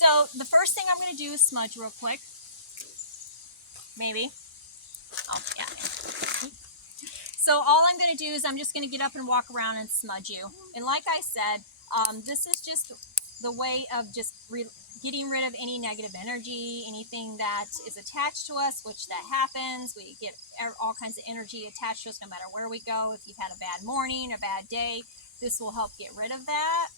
So the first thing I'm going to do is smudge real quick. Maybe. Oh, yeah. So all I'm going to do is I'm just going to get up and walk around and smudge you. And like I said, this is just the way of just getting rid of any negative energy, anything that is attached to us, which that happens. We get all kinds of energy attached to us no matter where we go. If you've had a bad morning, a bad day, this will help get rid of that.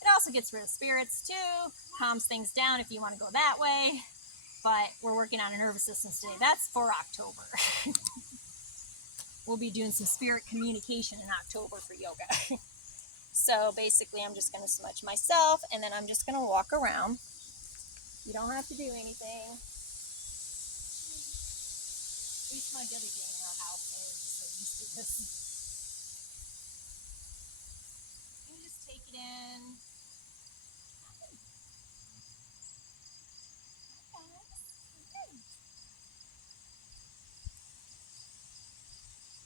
It also gets rid of spirits too, calms things down if you want to go that way. But we're working on a nervous system today. That's for October. We'll be doing some spirit communication in October for yoga. So basically I'm just going to smudge myself and then I'm just going to walk around. You don't have to do anything. We smudge everything in our house, so we're just so used to this. You just take it in.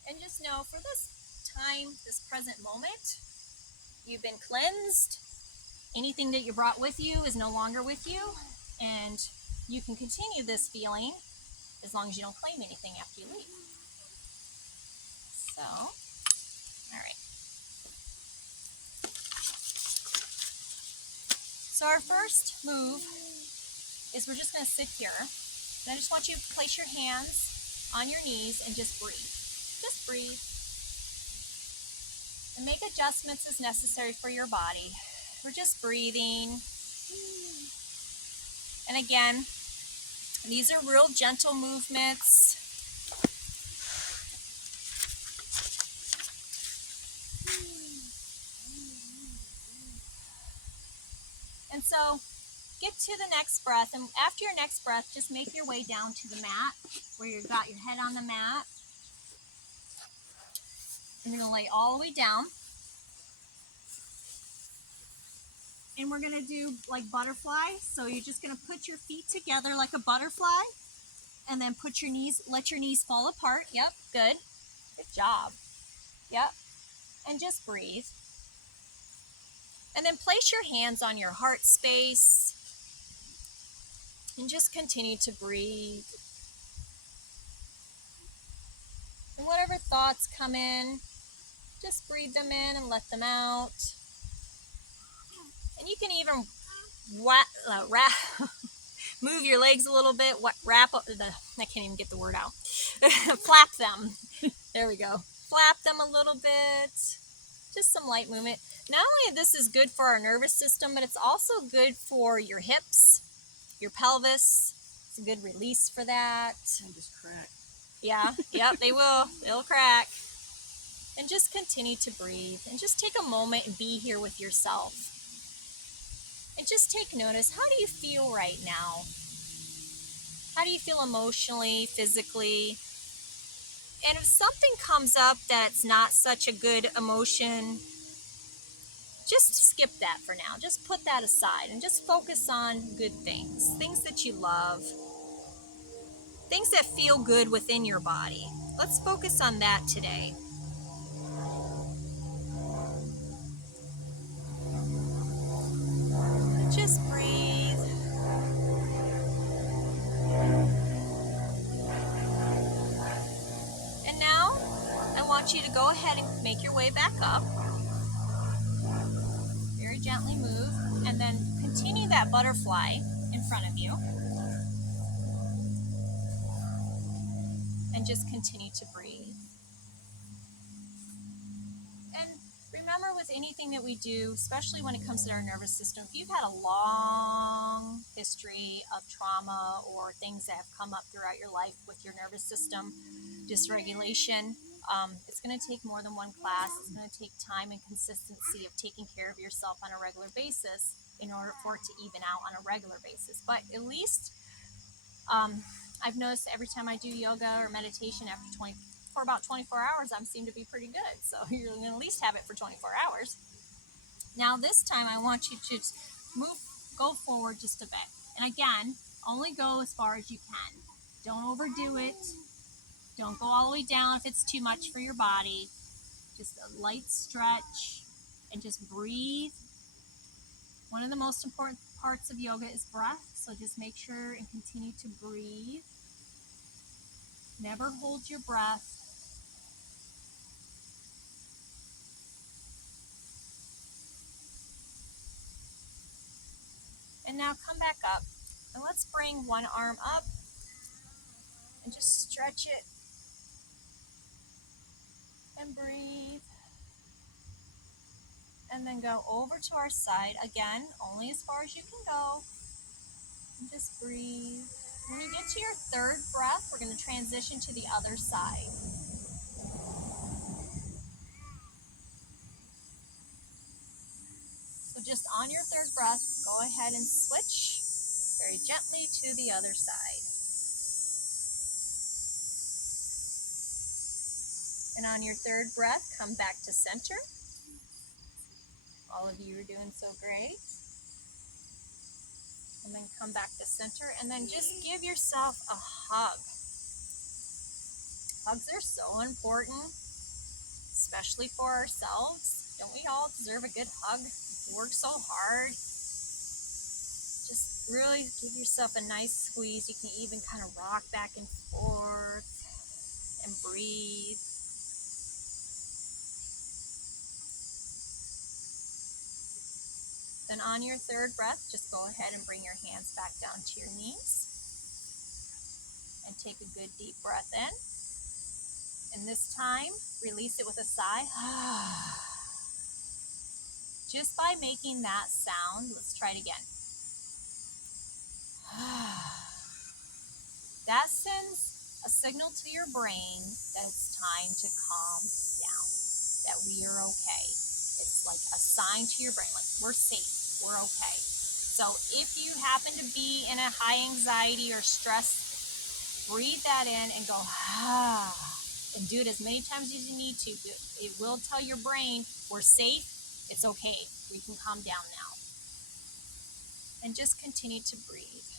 And just know for this time, this present moment, you've been cleansed. Anything that you brought with you is no longer with you. And you can continue this feeling as long as you don't claim anything after you leave. So, all right. So our first move is we're just going to sit here. And I just want you to place your hands on your knees and just breathe. Just breathe. And make adjustments as necessary for your body. We're just breathing. And again, these are real gentle movements. And so get to the next breath, and after your next breath, just make your way down to the mat where you've got your head on the mat. And you're going to lay all the way down. And we're going to do like butterfly. So you're just going to put your feet together like a butterfly, and then put your knees, let your knees fall apart. Yep, good. Good job. Yep. And just breathe. And then place your hands on your heart space. And just continue to breathe. And whatever thoughts come in, just breathe them in and let them out. And you can even move your legs a little bit, I can't even get the word out. Flap them. There we go. Flap them a little bit. Just some light movement. Not only this is good for our nervous system, but it's also good for your hips, your pelvis. It's a good release for that. And just crack. Yeah, yep, they will. They'll crack. And just continue to breathe. And just take a moment and be here with yourself. And just take notice, how do you feel right now? How do you feel emotionally, physically? And if something comes up that's not such a good emotion, just skip that for now. Just put that aside and just focus on good things. Things that you love. Things that feel good within your body. Let's focus on that today. Just breathe. And now, I want you to go ahead and make your way back up. Very gently move. And then continue that butterfly in front of you. And just continue to breathe. And remember, with anything that we do, especially when it comes to our nervous system, if you've had a long history of trauma or things that have come up throughout your life with your nervous system dysregulation, it's going to take more than one class. It's going to take time and consistency of taking care of yourself on a regular basis in order for it to even out on a regular basis. But at least I've noticed every time I do yoga or meditation for about 24 hours, I seem to be pretty good. So you're going to at least have it for 24 hours. Now this time I want you to go forward just a bit. And again, only go as far as you can. Don't overdo it. Don't go all the way down if it's too much for your body. Just a light stretch and just breathe. One of the most important parts of yoga is breath, so just make sure and continue to breathe. Never hold your breath. And now come back up, and let's bring one arm up and just stretch it and breathe. And then go over to our side. Again, only as far as you can go. And just breathe. When you get to your third breath, we're going to transition to the other side. So just on your third breath, go ahead and switch very gently to the other side. And on your third breath, come back to center. All of you are doing so great. And then come back to center, and then just give yourself a hug. Hugs are so important, especially for ourselves. Don't we all deserve a good hug? We work so hard. Just really give yourself a nice squeeze. You can even kind of rock back and forth and breathe. Then on your third breath, just go ahead and bring your hands back down to your knees. And take a good deep breath in. And this time, release it with a sigh. Just by making that sound, let's try it again. That sends a signal to your brain that it's time to calm down, that we are okay. It's like a sign to your brain, like we're safe, we're okay. So if you happen to be in a high anxiety or stress, breathe that in and go, and do it as many times as you need to. It will tell your brain, we're safe, it's okay, we can calm down now. And just continue to breathe.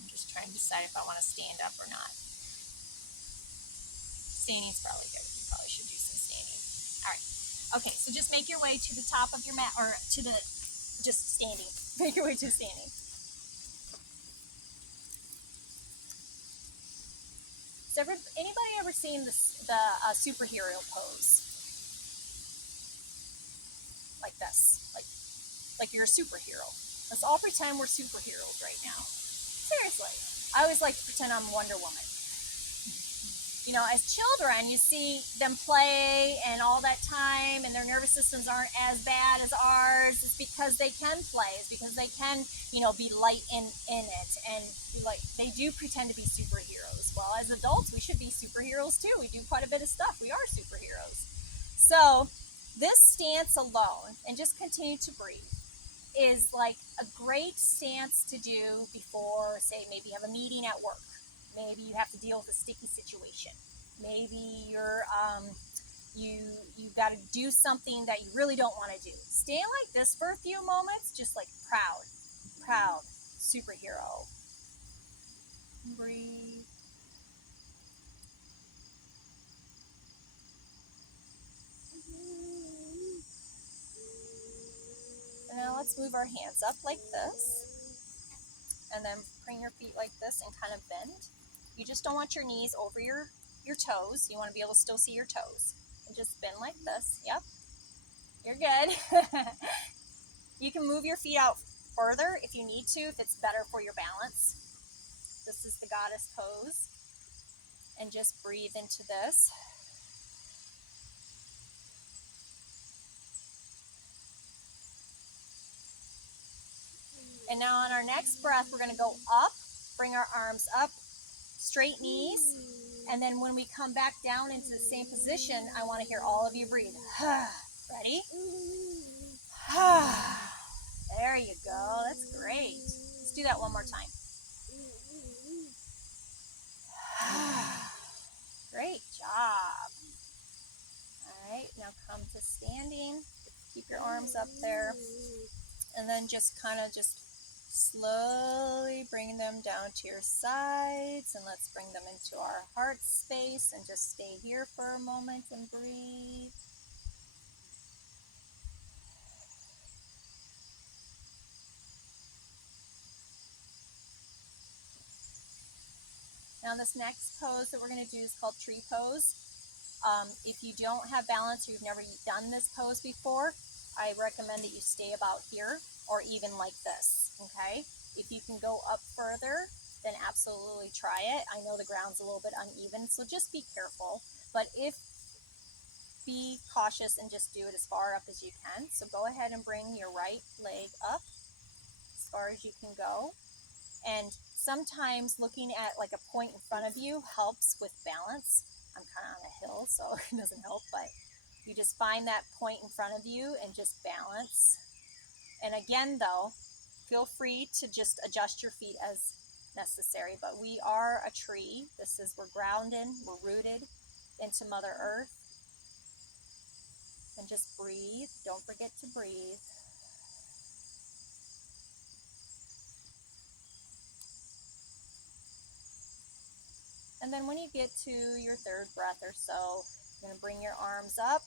I'm just trying to decide if I want to stand up or not. Standing's probably good. You probably should do some standing. All right. Okay, so just make your way to the top of your mat, or to the, just standing. Make your way to standing. So anybody ever seen the superhero pose? Like this, like you're a superhero. Let's all pretend we're superheroes right now. Seriously, I always like to pretend I'm Wonder Woman. You know, as children, you see them play and all that time, and their nervous systems aren't as bad as ours. It's because they can play. It's because they can, be light in it, and like they do pretend to be superheroes. Well, as adults, we should be superheroes too. We do quite a bit of stuff. We are superheroes. So this stance alone, and just continue to breathe, is like a great stance to do before, say, maybe you have a meeting at work. Maybe you have to deal with a sticky situation. Maybe you've got to do something that you really don't want to do. Stand like this for a few moments, just like proud superhero. Breathe. And now let's move our hands up like this. And then bring your feet like this and kind of bend. You just don't want your knees over your toes. You want to be able to still see your toes. And just bend like this. Yep. You're good. You can move your feet out further if you need to, if it's better for your balance. This is the goddess pose. And just breathe into this. And now on our next breath, we're going to go up, bring our arms up, straight knees. And then when we come back down into the same position, I want to hear all of you breathe. Ready? There you go. That's great. Let's do that one more time. Great job. All right, now come to standing. Keep your arms up there. And then just kind of slowly bring them down to your sides. And let's bring them into our heart space and just stay here for a moment and breathe. Now this next pose that we're going to do is called tree pose. If you don't have balance or you've never done this pose before, I recommend that you stay about here or even like this, okay? If you can go up further, then absolutely try it. I know the ground's a little bit uneven, so just be careful. But be cautious and just do it as far up as you can. So go ahead and bring your right leg up as far as you can go. And sometimes looking at like a point in front of you helps with balance. I'm kind of on a hill, so it doesn't help, but you just find that point in front of you and just balance. And again, though, feel free to just adjust your feet as necessary, but we are a tree. We're grounded, we're rooted into Mother Earth. And just breathe. Don't forget to breathe. And then when you get to your third breath or so, you're going to bring your arms up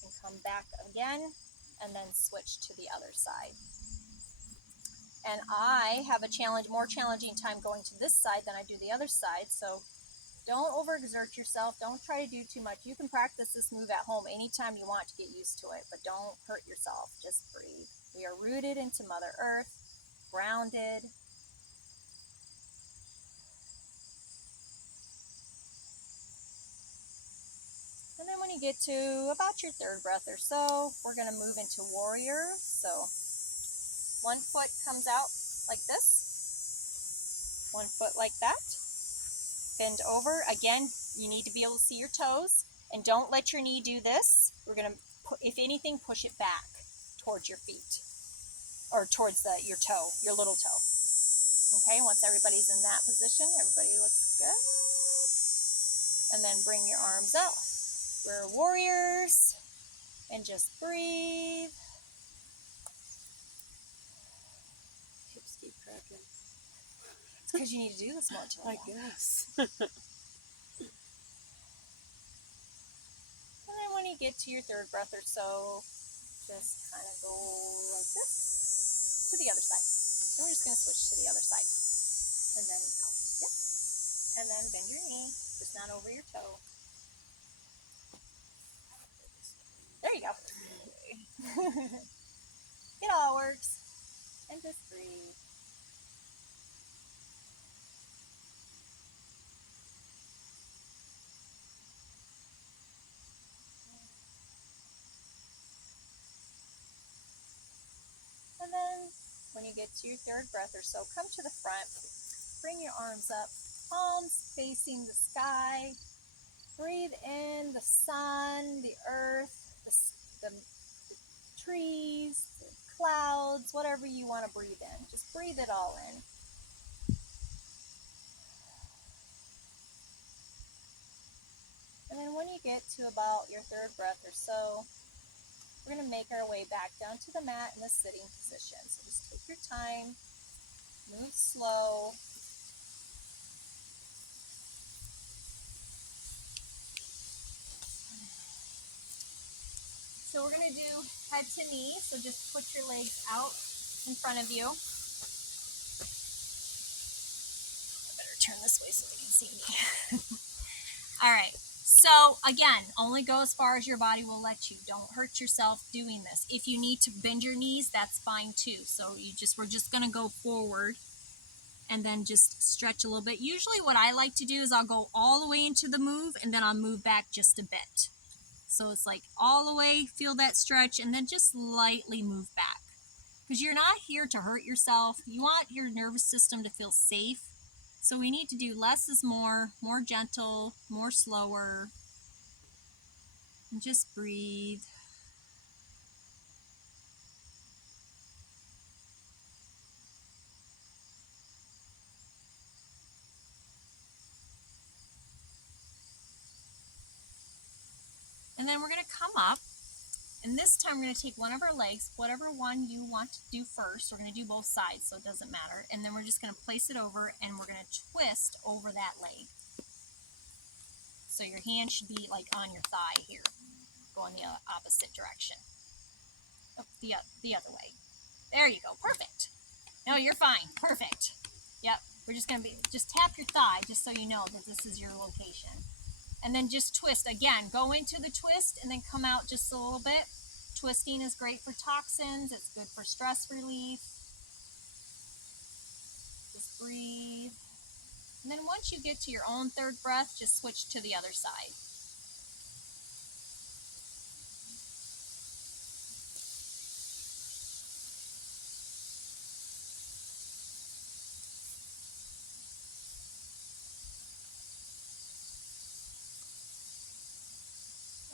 and come back again, and then switch to the other side. And I have more challenging time going to this side than I do the other side, so don't overexert yourself. Don't try to do too much. You can practice this move at home anytime you want to get used to it, but don't hurt yourself. Just breathe. We are rooted into Mother Earth, grounded. And then when you get to about your third breath or so, we're going to move into warrior. So one foot comes out like this, one foot like that. Bend over. Again, you need to be able to see your toes, and don't let your knee do this. We're going to, if anything, push it back towards your feet, or towards your toe, your little toe. Okay, once everybody's in that position, everybody looks good. And then bring your arms out. We're warriors, and just breathe. Hips keep cracking. It's because you need to do this more, Julia. I guess. And then when you get to your third breath or so, just kind of go like this to the other side. And we're just going to switch to the other side. And then out. Yep. And then bend your knee, just not over your toe. There you go. It all works. And just breathe. And then when you get to your third breath or so, come to the front. Bring your arms up, palms facing the sky. Breathe in the sun, the earth, the trees, the clouds, whatever you want to breathe in. Just breathe it all in. And then when you get to about your third breath or so, we're going to make our way back down to the mat in the sitting position. So just take your time, move slow. So we're going to do head to knee. So just put your legs out in front of you. I better turn this way so they can see me. All right. So again, only go as far as your body will let you. Don't hurt yourself doing this. If you need to bend your knees, that's fine too. So we're just going to go forward and then just stretch a little bit. Usually what I like to do is I'll go all the way into the move and then I'll move back just a bit. So it's like all the way, feel that stretch, and then just lightly move back. Because you're not here to hurt yourself. You want your nervous system to feel safe. So we need to do less is more gentle, more slower. And just breathe. And then we're going to come up. And this time we're going to take one of our legs, whatever one you want to do first. We're going to do both sides, so it doesn't matter. And then we're just going to place it over, and we're going to twist over that leg. So your hand should be like on your thigh here, going the opposite direction. Oh, the other way. There you go. Perfect. No, you're fine. Perfect. Yep. We're just going to just tap your thigh just so you know that this is your location. And then just twist. Again, go into the twist and then come out just a little bit. Twisting is great for toxins. It's good for stress relief. Just breathe. And then once you get to your own third breath, just switch to the other side.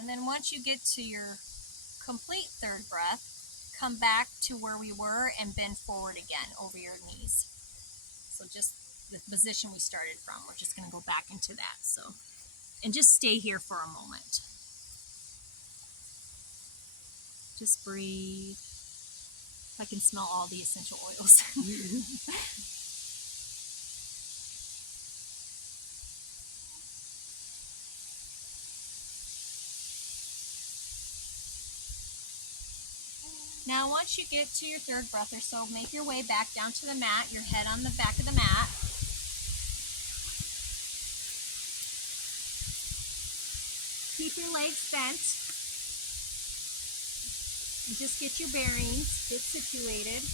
And then once you get to your complete third breath, come back to where we were and bend forward again over your knees. So just the position we started from, we're just going to go back into that. So, and just stay here for a moment. Just breathe. I can smell all the essential oils. Now, once you get to your third breath or so, make your way back down to the mat, your head on the back of the mat. Keep your legs bent. And just get your bearings, get situated.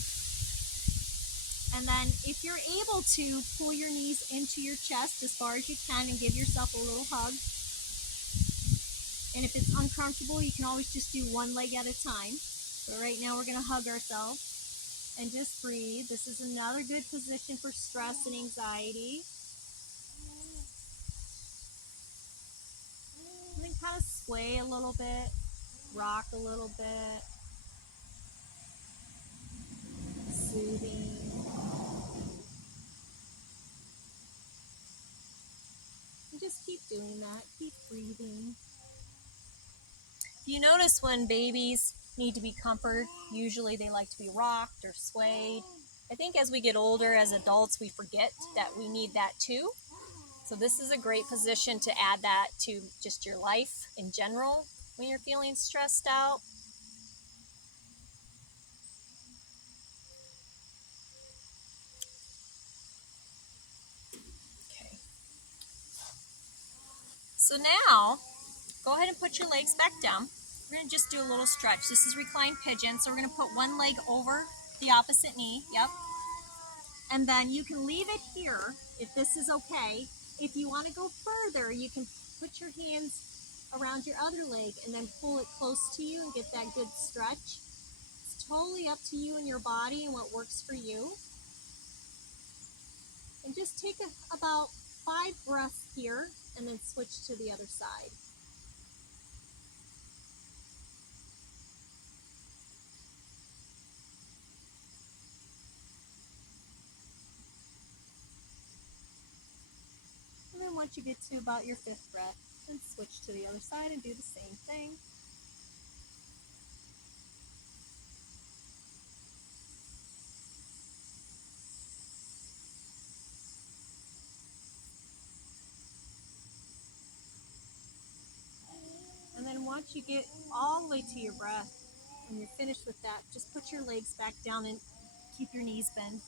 And then if you're able to, pull your knees into your chest as far as you can and give yourself a little hug. And if it's uncomfortable, you can always just do one leg at a time. But right now we're going to hug ourselves and just breathe. This is another good position for stress and anxiety. And then kind of sway a little bit, rock a little bit, soothing. And just keep doing that, keep breathing. You notice when babies need to be comforted, usually they like to be rocked or swayed. I think as we get older, as adults, we forget that we need that too. So this is a great position to add that to just your life in general when you're feeling stressed out. Okay. So now, go ahead and put your legs back down. We're going to just do a little stretch. This is reclined pigeon, so we're going to put one leg over the opposite knee. Yep. And then you can leave it here if this is okay. If you want to go further, you can put your hands around your other leg and then pull it close to you and get that good stretch. It's totally up to you and your body and what works for you. And just take about 5 breaths here and then switch to the other side. And then once you get to about your 5th breath, then switch to the other side and do the same thing. And then once you get all the way to your breath, when you're finished with that, just put your legs back down and keep your knees bent.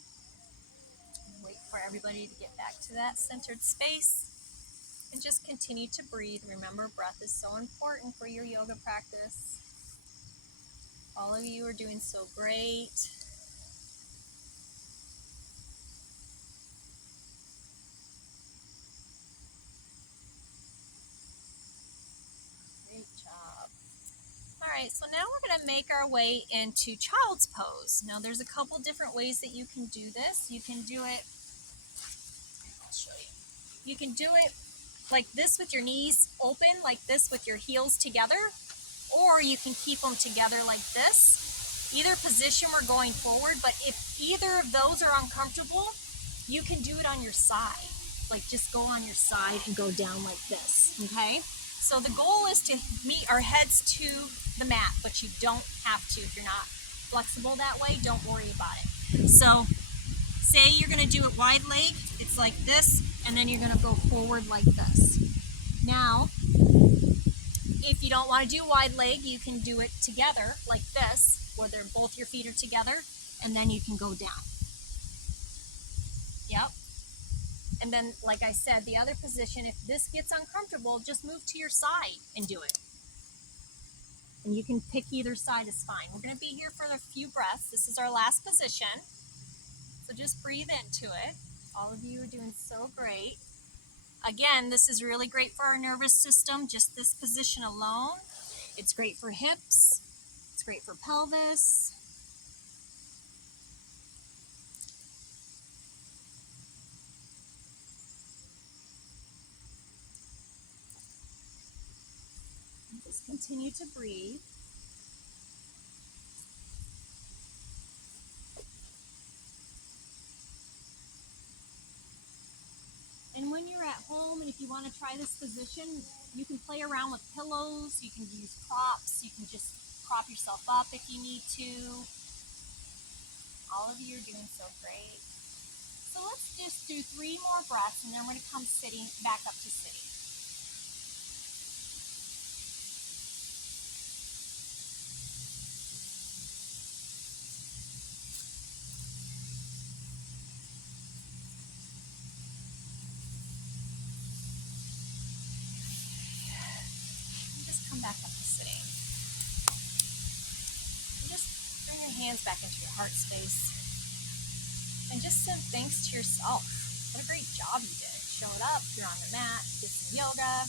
Wait for everybody to get back to that centered space. And just continue to breathe. Remember, breath is so important for your yoga practice. All of you are doing so great. Great job. All right, so now we're going to make our way into child's pose. Now, there's a couple different ways that you can do this. You can do it, I'll show you. You can do it like this with your knees open, like this with your heels together, or you can keep them together like this. Either position we're going forward, but if either of those are uncomfortable, you can do it on your side. Like just go on your side and go down like this, okay? So the goal is to meet our heads to the mat, but you don't have to. If you're not flexible that way, don't worry about it. So say you're gonna do it wide leg, it's like this, and then you're gonna go forward like this. Now, if you don't want to do wide leg, you can do it together like this, where both your feet are together, and then you can go down. Yep. And then, like I said, the other position, if this gets uncomfortable, just move to your side and do it. And you can pick either side is fine. We're going to be here for a few breaths. This is our last position. So just breathe into it. All of you are doing so great. Again, this is really great for our nervous system, just this position alone. It's great for hips. It's great for pelvis. And just continue to breathe. And when you're at home, and if you want to try this position, you can play around with pillows. You can use props. You can just prop yourself up if you need to. All of you are doing so great. So let's just do 3 more breaths, and then we're going to come sitting back up to sitting. And just come back up to sitting. And just bring your hands back into your heart space. And just send thanks to yourself. What a great job you did. Showed up, you're on the mat, did some yoga,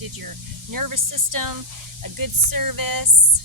did your nervous system a good service.